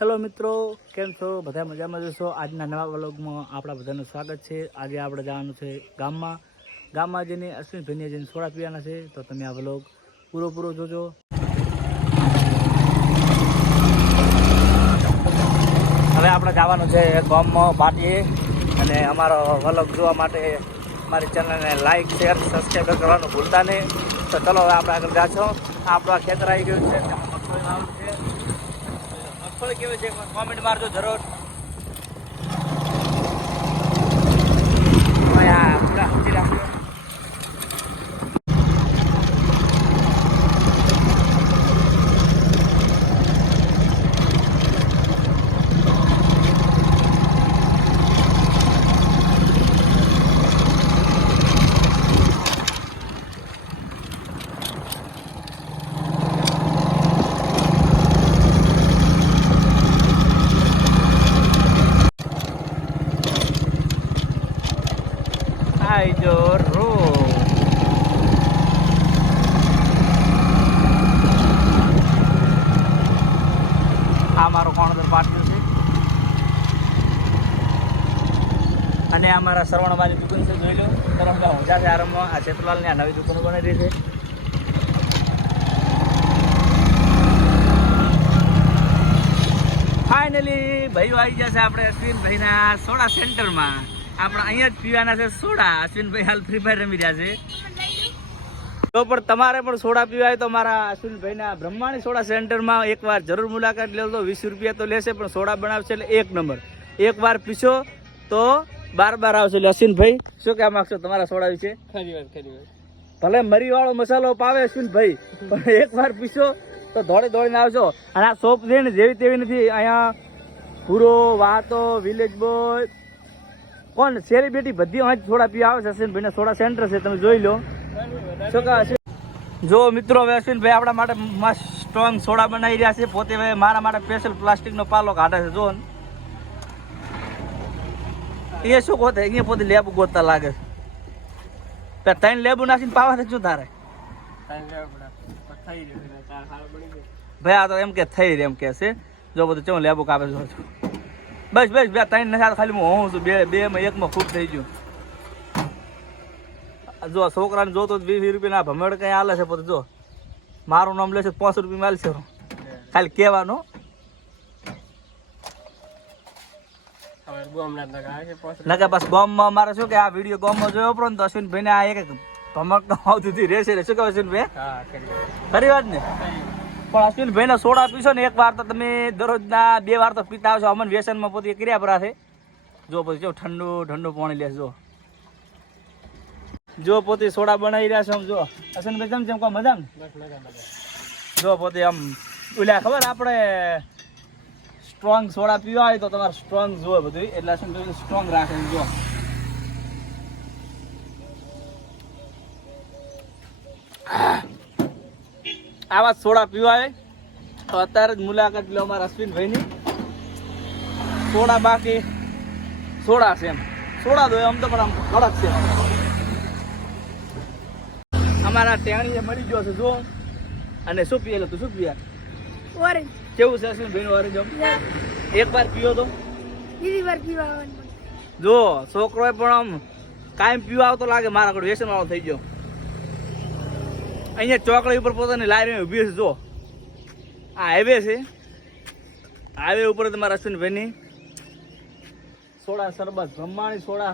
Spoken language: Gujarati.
હેલો મિત્રો, કેમ છો? બધા મજામાં જશો આજના નવા વ્લોગમાં આપણા બધાનું સ્વાગત છે. આજે આપણે જવાનું છે ગામમાં. ગામમાં જઈને અશ્વિનભાઈને જઈને સોડા પીવાના છે, તો તમે આ વ્લોગ પૂરો પૂરો જોજો. હવે આપણે જવાનું છે ગામમાં પાટીએ. અને અમારો વ્લોગ જોવા માટે મારી ચેનલને લાઇક શેર સબસ્ક્રાઈબ કરવાનું ભૂલતા નહીં. તો ચલો હવે આપણે આગળ જાશો. આપણું ખેતર આવી ગયું છે. તેમાં મગફળી છે? કોમેન્ટ મારજો જરૂર. પૂરા સમજી રાખજો Ay, jorro. આ મારો કોણદર પાટિયો છે અને અમારા મારા સરવણવાની દુકાન છે જોઈ લો. તરફ હોજા છે આરંભમાં આ ચેતુલાલની આ નવી દુકાન રહી છે. ફાઇનલી ભાઈઓ આવી છે આપણે અશ્વિનભાઈના સોડા સેન્ટરમાં. આપણે અહીંયા જ પીવાના છે સોડા. અશ્વિનભાઈ હાલ ફ્રી ફાયર રમી રહ્યા છે. તો પણ તમારે પણ સોડા પીવાય તો મારા અશ્વિનભાઈના બ્રહ્માણી સોડા સેન્ટરમાં એકવાર જરૂર મુલાકાત લેજો. વીસ રૂપિયા તો લેશે, પણ સોડા બનાવશે એટલે એક નંબર. એકવાર પીશો તો બાર બાર આવશે અશ્વિનભાઈ શું કહેવા માંગશો? તમારા સોડા વિશે? ખરી વાત ખરી વાત. ભલે મરી વાળો મસાલો પાવે અશ્વિનભાઈ પણ એકવાર પીશો તો દોડી દોડીને આવજો. અને આ સોપ છે ને જેવી તેવી નથી. અહીંયા પૂરો વાતો વિલેજ બોય કોણ? સેલિબ્રિટી બધી અહીં થોડા પી આવે છે અશ્વિનભાઈને. સોડા સેન્ટર છે તમે જોઈ લો. શું કહે અશ્વિન? જો મિત્રો હવે અશ્વિનભાઈ આપણા માટે મસ્ત સ્ટ્રોંગ સોડા બનાવી રહ્યા છે. પોતે મારા માટે સ્પેશિયલ પ્લાસ્ટિકનો પાલો કાઢે છે. જો ને. એ શું ગોતે? અહીંયા પોતે લેબુ ગોતતા લાગે તો ત્રણ લેબુ નાખીને પાવા છે શું તારે? ભાઈ આ તો એમ કે થઈ રે એમ કે છે. જો બધું ચેવું લેબુ કાપે જો બસ બસ બે ત્રણ નથી ખાલી હું હોઉં છું. બે બે માં એકમાં ખૂબ થઈ ગયું. આ જો છોકરાને જોતો તો વીસ વીસ રૂપિયાના ભમેડ કઈ હાલે છે પોતે જો. મારું નામ લેશે પાંચ રૂપિયા માલશે ખાલી કહેવાનું હવે બોમ ના લગાવે છે પોસ નકે બસ ગામમાં મારે શું કે આ વીડિયો ગામમાં જોયો પડે ને તો અશ્વિનભાઈને આ એક ભમક આવતી હતી રહેશે શું કે અશ્વિનભાઈ ભાઈ ખરી વાત ને? પણ અશ્વિનભાઈને સોડા પીશો ને એક વાર તો તમે દરરોજના બે વાર તો પીતા આવશો અમન વ્યસનમાં પોતે કર્યા પરા છે. જો પછી જો ઠંડુ ઠંડુ પાણી લેશો જો પોતે સોડા બનાવી રહ્યા છે આમ જો. અશ્વિનભાઈ ભાઈ જેમ કહો ને મજા જો પોતે આમ ઓલા ખબર આપણે સ્ટ્રોંગ સોડા પીવા હોય તો તમારે સ્ટ્રોંગ જોવે બધું એટલે અશ્વિનભાઈ સ્ટ્રોંગ રાખે જો. આવા સોડા પીવા હોય. તો અત્યારે જ મુલાકાત લો અમારા અશ્વિનભાઈની. સોડા બાકી સોડા છે એમ. સોડા દો આમ તો પણ આમ કડક છે. અમારા ટેણીએ મળી ગયો છે, જો. અને શું પીએ તું, શું પીયા? ઓરેન્જ કેવું છે અશ્વિનભાઈનું ઓરેન્જ જમ? એક વાર પીયો તો. બીજી વાર પીવા આવવાનું જો છોકરો પણ આમ કાયમ પીવા આવતો લાગે મારા આગળ વ્યસન વાળો થઈ ગયો. અહીંયા ચોકડી ઉપર પોતાની લારી ઊભી છે જો. આ હાઈવે છે. હાઈવે ઉપર તમારા અશ્વિનભાઈની સોડા સરબત બ્રહ્માણી સોડા